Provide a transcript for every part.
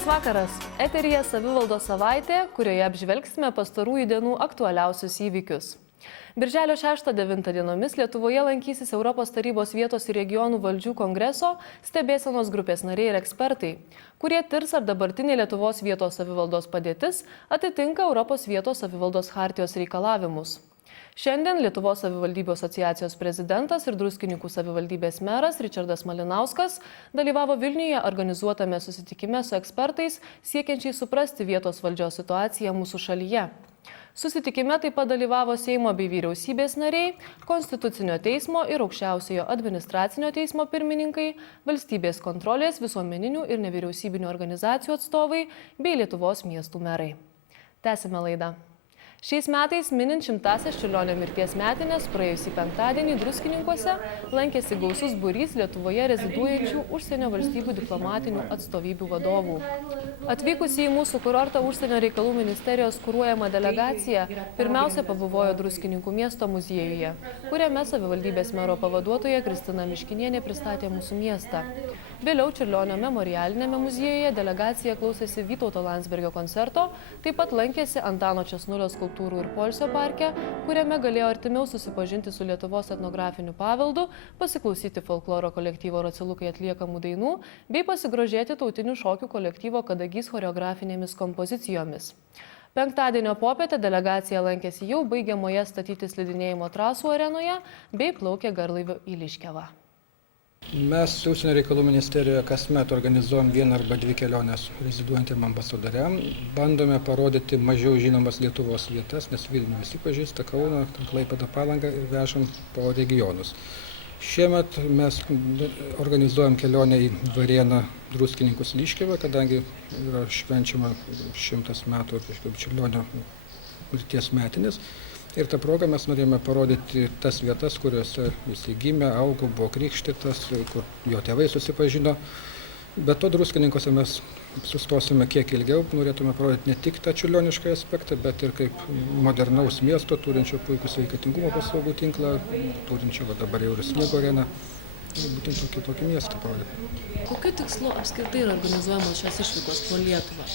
Labas vakaras. Eteryje savivaldos savaitė, kurioje apžvelgsime pastarųjų dienų aktualiausius įvykius. Birželio 6-9 dienomis Lietuvoje lankysis Europos tarybos vietos ir regionų valdžių kongreso stebėsenos grupės nariai ir ekspertai, kurie tirs, ar dabartinė Lietuvos vietos savivaldos padėtis atitinka Europos vietos savivaldos chartijos reikalavimus. Šiandien Lietuvos savivaldybių asociacijos prezidentas ir Druskininkų savivaldybės meras Ričardas Malinauskas dalyvavo Vilniuje organizuotame susitikime su ekspertais, siekiančiai suprasti vietos valdžios situaciją mūsų šalyje. Susitikime taip pat dalyvavo Seimo bei vyriausybės nariai, Konstitucinio teismo ir Aukščiausiojo administracinio teismo pirmininkai, valstybės kontrolės, visuomeninių ir nevyriausybinių organizacijų atstovai bei Lietuvos miestų merai. Tęsime laidą. Šiais metais, minint 100-asias Čiurlionio mirties metines, praėjusį penktadienį Druskininkuose lankėsi gausus būrys Lietuvoje reziduojančių užsienio valstybių diplomatinių atstovybių vadovų. Atvykusi į mūsų kurortą užsienio reikalų ministerijos kuruojama delegacija pirmiausia pabuvojo Druskininkų miesto muziejuje, kuriame savivaldybės mero pavaduotoja Kristina Miškinienė pristatė mūsų miestą. Vėliau Čiurlionio memorialinėme muziejuje delegacija klausėsi Vytauto Landsbergio koncerto, taip pat lankėsi Antano Česnulio skulptūrų ir poilsio parke, kuriame galėjo artimiau susipažinti su Lietuvos etnografiniu paveldu, pasiklausyti folkloro kolektyvo Racilukai atliekamų dainų bei pasigrožėti tautinių šokių kolektyvo Kadagys choreografinėmis kompozicijomis. Penktadienio popietę delegacija lankėsi jau baigiamoje statyti slidinėjimo trasų arenoje bei plaukė garlaiviu į Liškiavą. Mes Užsienio reikalų ministerijoje kasmet organizuojam vieną arba dvi keliones reziduojantiem ambasadoriam. Bandome parodyti mažiau žinomas Lietuvos vietas, nes Vilnių visi pažįsta, Kauną, Klaipėdą, Palangą ir vežam po regionus. Šiemet mes organizuojam kelionę į Varėną, Druskininkus, Liškiavą, kadangi yra švenčiama 100 metų Čiurlionio mirties metinės. Ir tą progą mes norėjome parodyti tas vietas, kuriuose jisai gimė, augo, buvo krikštytas, kur jo tėvai susipažino. Bet to Druskininkuose mes sustosime kiek ilgiau, norėtume parodyti ne tik tą čiurlionišką aspektą, bet ir kaip modernaus miesto, turinčio puikų sveikatingumo paslaugų tinklą, turinčio dabar jau ir sniego areną. Būtent tokį miestą parodyti. Kokiu tikslu apskritai yra organizuojamos šios išvykos po Lietuvą?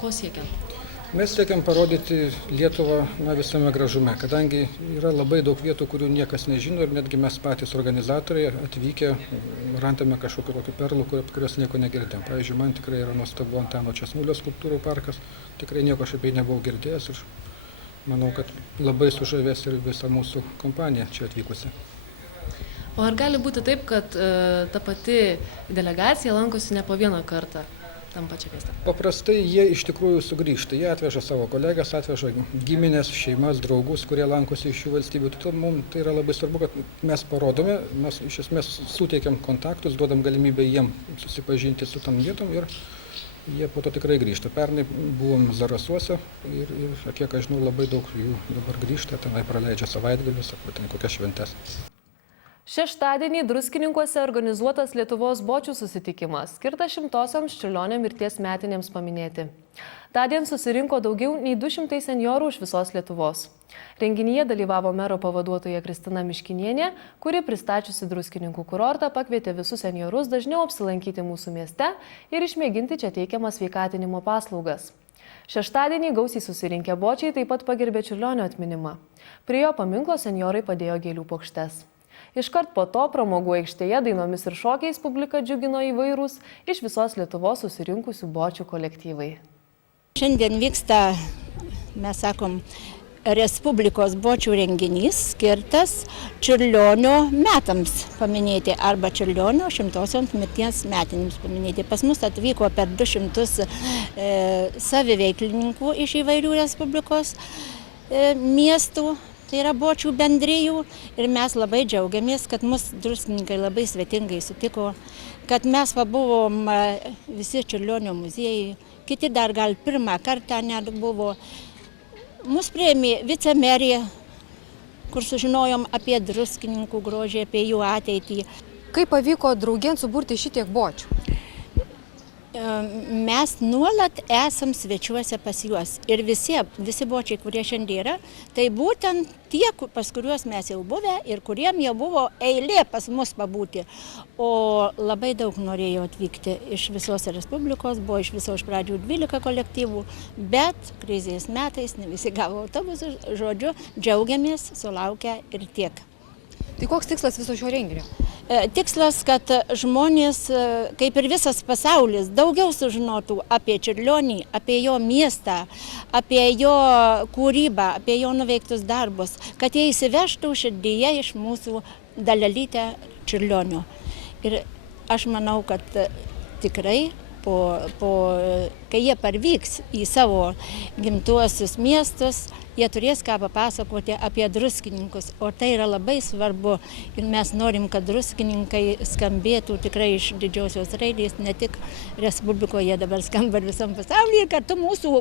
Ko siekiant? Mes siekiam parodyti Lietuvą visame gražume, kadangi yra labai daug vietų, kurių niekas nežino ir netgi mes patys organizatoriai atvykę randame kažkokiu tokiu perlų, kurios nieko negirdėm. Pavyzdžiui, man tikrai yra nuostabu Antano Česnulio skulptūrų parkas, tikrai nieko aš apie jį nebuvau girdėjęs ir manau, kad labai sužavės ir visa mūsų kompanija čia atvykusi. O ar gali būti taip, kad ta pati delegacija lankosi ne po vieną kartą? Paprastai jie iš tikrųjų sugrįžta. Jie atveža savo kolegas, atveža giminės, šeimas, draugus, kurie lankosi iš šių valstybių. Todėl mums tai yra labai svarbu, kad mes parodome, mes iš esmės suteikiam kontaktus, duodam galimybę jiem susipažinti su tam vietom ir jie po to tikrai grįžta. Pernai buvom Zarasuose ir kiek aš žinau, labai daug jų dabar grįžta, tenai praleidžia savaitgalius, ten kokias šventes. Šeštadienį Druskininkuose organizuotas Lietuvos bočių susitikimas, skirtas 100-osiams Čiurlionio mirties metinėms paminėti. Tądien susirinko daugiau nei 200 senjorų iš visos Lietuvos. Renginyje dalyvavo mero pavaduotoja Kristina Miškinienė, kuri pristačiusi Druskininkų kurortą pakvietė visus senjorus dažniau apsilankyti mūsų mieste ir išmėginti čia teikiamas sveikatinimo paslaugas. Šeštadienį gausiai susirinkę bočiai taip pat pagerbė Čiurlionio atminimą. Prie jo paminklo senjorai padėjo gėlių puokštes. Iškart po to pramogų aikštėje dainomis ir šokiais publiką džiugino įvairūs iš visos Lietuvos susirinkusių bočių kolektyvai. Šiandien vyksta, mes sakom, Respublikos bočių renginys skirtas Čiurlionio metams paminėti arba Čiurlionio 100-osios mirties metinėms paminėti. Pas mus atvyko per 200 saviveiklininkų iš įvairių Respublikos miestų. Tai yra bočių bendrijų ir mes labai džiaugiamės, kad mus druskininkai labai svetingai sutiko, kad mes buvom visi Čiurlionio muziejai, kiti dar gal pirmą kartą net buvo. Mus priėmė vicemerė, kur sužinojom apie druskininkų grožį, apie jų ateitį. Kaip pavyko draugėn suburti šitiek bočių? Mes nuolat esam svečiuose pas juos ir visi bočiai, kurie šiandien yra, tai būtent tie, pas kuriuos mes jau buvę ir kuriem jau buvo eilė pas mus pabūti. O labai daug norėjo atvykti iš visos Respublikos, buvo iš viso iš pradžių 12 kolektyvų, bet krizės metais ne visi gavo autobusus, žodžiu, džiaugiamės, sulaukę ir tiek. Tai koks tikslas viso šio renginio? Tikslas, kad žmonės, kaip ir visas pasaulis, daugiau sužinotų apie Čiurlionį, apie jo miestą, apie jo kūrybą, apie jo nuveiktus darbus, kad jie įsivežtų širdyje iš mūsų dalelytę Čiurlionio. Ir aš manau, kad tikrai kai jie parvyks į savo gimtuosius miestus, jie turės ką papasakoti apie druskininkus, o tai yra labai svarbu ir mes norim, kad druskininkai skambėtų tikrai iš didžiosios raidės, ne tik Respublikoje dabar skamba ir visam pasaulyje, ir kartu mūsų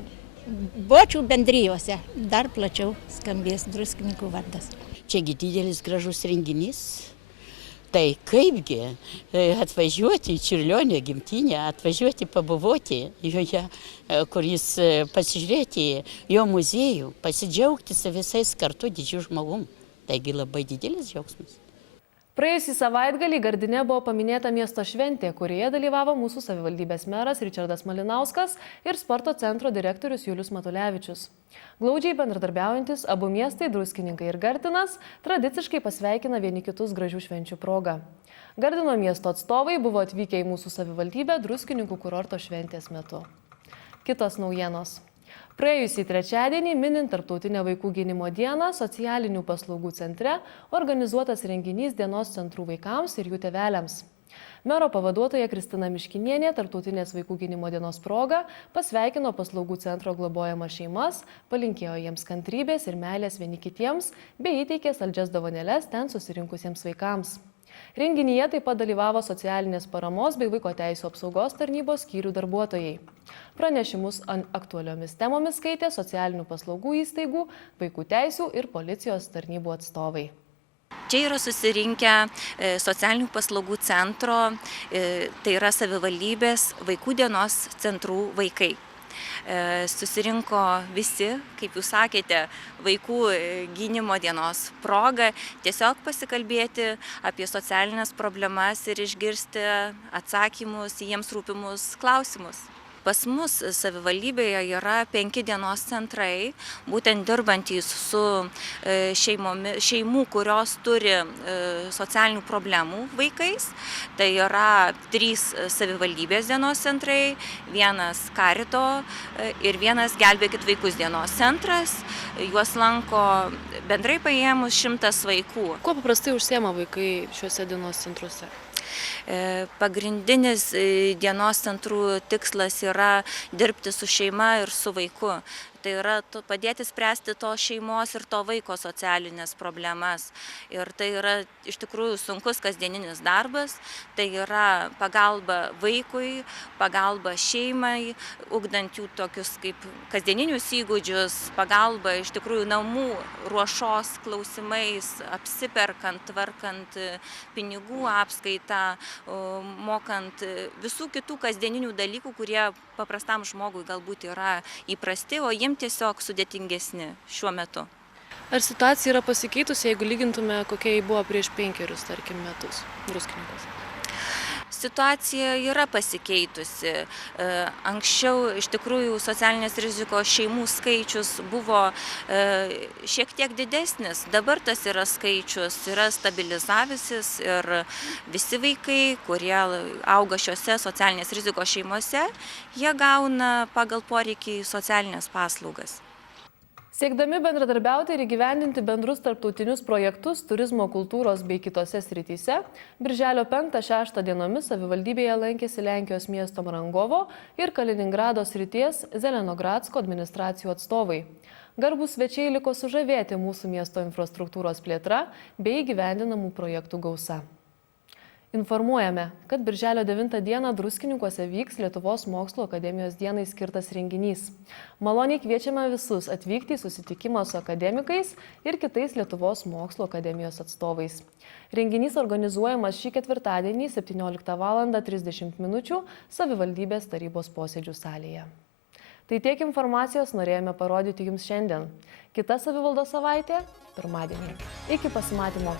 bočių bendrijose dar plačiau skambės druskininkų vardas. Čiagi didelis gražus renginys. Tai kaipgi atvažiuoti į Čiurlionio gimtinę, atvažiuoti pabuvoti joje, kur jis pasižiūrėti jo muziejų, pasidžiaugti su visais kartu didžiu žmogum. Taigi labai didelis džiaugsmas. Praėjusį savaitgalį Gardine buvo paminėta miesto šventė, kurioje dalyvavo mūsų savivaldybės meras Ričardas Malinauskas ir sporto centro direktorius Julius Matulevičius. Glaudžiai bendradarbiaujantis abu miestai, Druskininkai ir Gardinas, tradiciškai pasveikina vieni kitus gražių švenčių proga. Gardino miesto atstovai buvo atvykę į mūsų savivaldybę Druskininkų kurorto šventės metu. Kitos naujienos. Praėjusį trečiadienį, minint Tarptautinę vaikų gynimo dieną, socialinių paslaugų centre organizuotas renginys dienos centrų vaikams ir jų tėveliams. Mero pavaduotoja Kristina Miškinienė Tarptautinės vaikų gynimo dienos proga pasveikino paslaugų centro globojamas šeimas, palinkėjo jiems kantrybės ir meilės vieni kitiems, bei įteikė saldžias dovanėles ten susirinkusiems vaikams. Renginyje taip pat dalyvavo socialinės paramos bei vaiko teisių apsaugos tarnybos skyrių darbuotojai. Pranešimus aktualiomis temomis skaitė socialinių paslaugų įstaigų, vaikų teisių ir policijos tarnybų atstovai. Čia yra susirinkę socialinių paslaugų centro, tai yra savivaldybės vaikų dienos centrų vaikai. Susirinko visi, kaip jūs sakėte, vaikų gynimo dienos proga, tiesiog pasikalbėti apie socialinės problemas ir išgirsti atsakymus į jiems rūpimus klausimus. Pas mus savivaldybėje yra 5 dienos centrai, būtent dirbantys su šeimų, kurios turi socialinių problemų vaikais. Tai yra 3 savivaldybės dienos centrai, 1 Karito ir 1 Gelbėkit vaikus dienos centras. Juos lanko bendrai paėmus 100 vaikų. Kuo paprastai užsiema vaikai šiuose dienos centruose? Pagrindinis dienos centrų tikslas yra dirbti su šeima ir su vaiku. Tai yra padėti spręsti to šeimos ir to vaiko socialinės problemas. Ir tai yra iš tikrųjų sunkus kasdieninis darbas. Tai yra pagalba vaikui, pagalba šeimai, ugdant jų tokius kaip kasdieninius įgūdžius, pagalba iš tikrųjų namų ruošos klausimais, apsiperkant, tvarkant pinigų apskaitą, mokant visų kitų kasdieninių dalykų, kurie paprastam žmogui galbūt yra įprasti, o jiems tiesiog sudėtingesni šiuo metu. Ar situacija yra pasikeitusi, jeigu lygintume, kokia ji buvo prieš 5 metus Druskininkuose? Situacija yra pasikeitusi. Anksčiau iš tikrųjų socialinės rizikos šeimų skaičius buvo šiek tiek didesnis. Dabar tas yra skaičius yra stabilizavęsis ir visi vaikai, kurie auga šiuose socialinės rizikos šeimose, jie gauna pagal poreikį socialinės paslaugas. Siekdami bendradarbiauti ir įgyvendinti bendrus tarptautinius projektus turizmo, kultūros bei kitose srityse, birželio 5-6 dienomis savivaldybėje lankėsi Lenkijos miesto Marangovo ir Kaliningrado srities Zelenogradsko administracijų atstovai. Garbūs svečiai liko sužavėti mūsų miesto infrastruktūros plėtra bei įgyvendinamų projektų gausa. Informuojame, kad birželio 9 dieną Druskininkuose vyks Lietuvos mokslo akademijos dienai skirtas renginys. Maloniai kviečiame visus atvykti į susitikimą su akademikais ir kitais Lietuvos mokslo akademijos atstovais. Renginys organizuojamas šį ketvirtadienį 17:30 min. Savivaldybės tarybos posėdžių salėje. Tai tiek informacijos norėjome parodyti Jums šiandien. Kita savivaldos savaitė – pirmadienį. Iki pasimatymo.